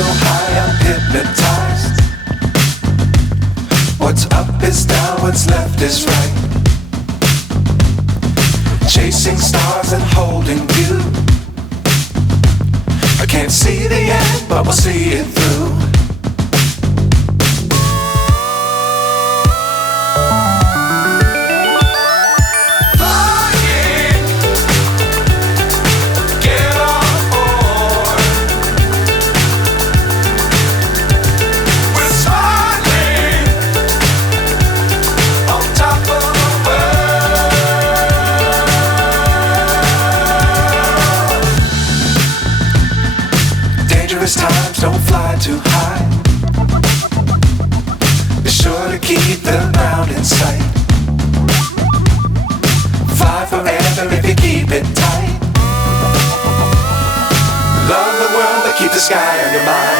so high I'm hypnotized. What's up is down, what's left is right. Chasing stars and holding you. I can't see the end, but we'll see it through. Times don't fly too high. Be sure to keep the ground in sight. Fly forever if you keep it tight. Love the world but keep the sky on your mind.